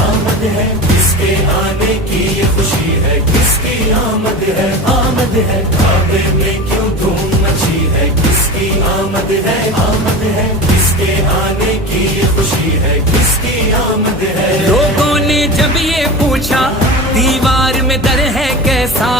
आमद है किसके आने की ये खुशी है, किसकी आमद है काबे में क्यों धूम मची है, किसकी आमद है किसके आने की ये खुशी है, किसकी आमद है। लोगों ने जब ये पूछा दीवार में दर है कैसा,